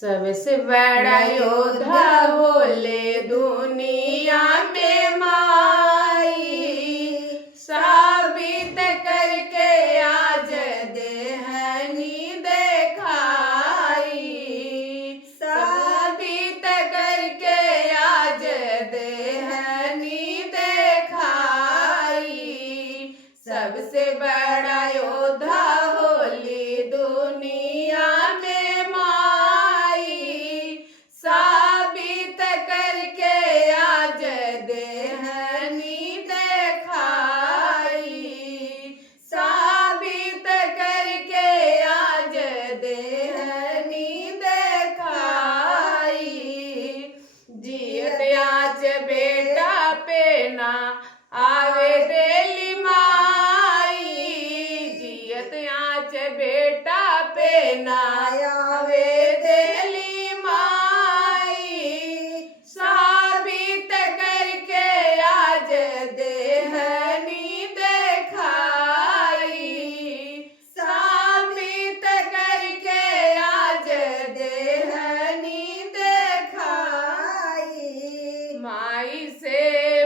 सबसे बड़ा योद्धा बोले दुनिया में माई, साबित करके आज देहनी देखाई, साबित करके आज देहनी देखाई। सबसे बड़ा योद्धा होली दुनिया में माई, साबित करके आज देहनी देखाई, साबित करके आज देहनी देखाई। जियत आज बेटा पे ना आवे देली माई, जियत आज बेटा पे ना आवे देली माई, साबित करके आज देहनी देखाई, साबित करके आज देहनी देखाई। माई से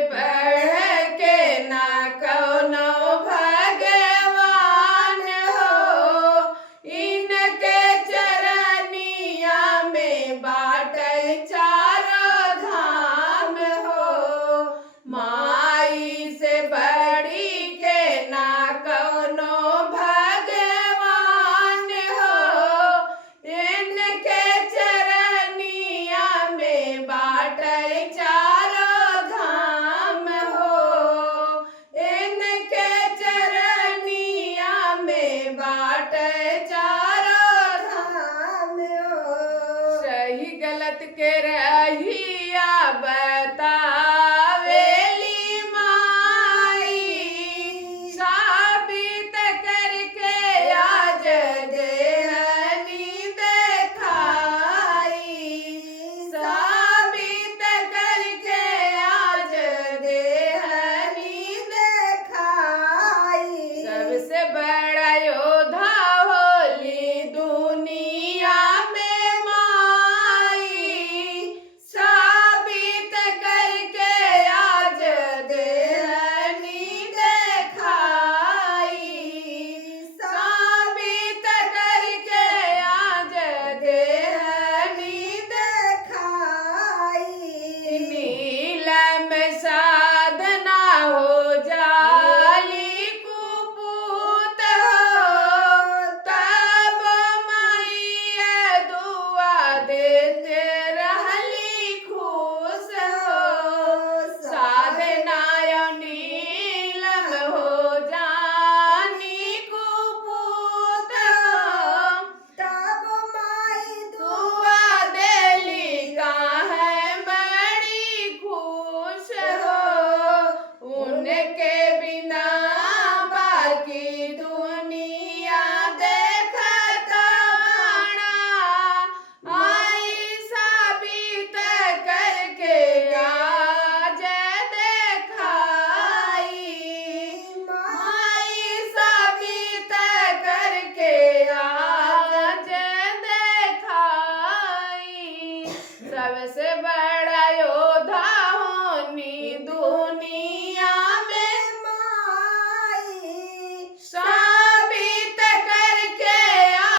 बढ़ के ना कौनो भगवान हो, इनके चरनिया में बाटे चारों धाम हो। माई से बड़ी के ना कौनो भगवान हो, इनके चरनिया में बाटे चारों धाम हो, इनके चरनिया में बाटे चारों धाम हो। सही गलत के रहिया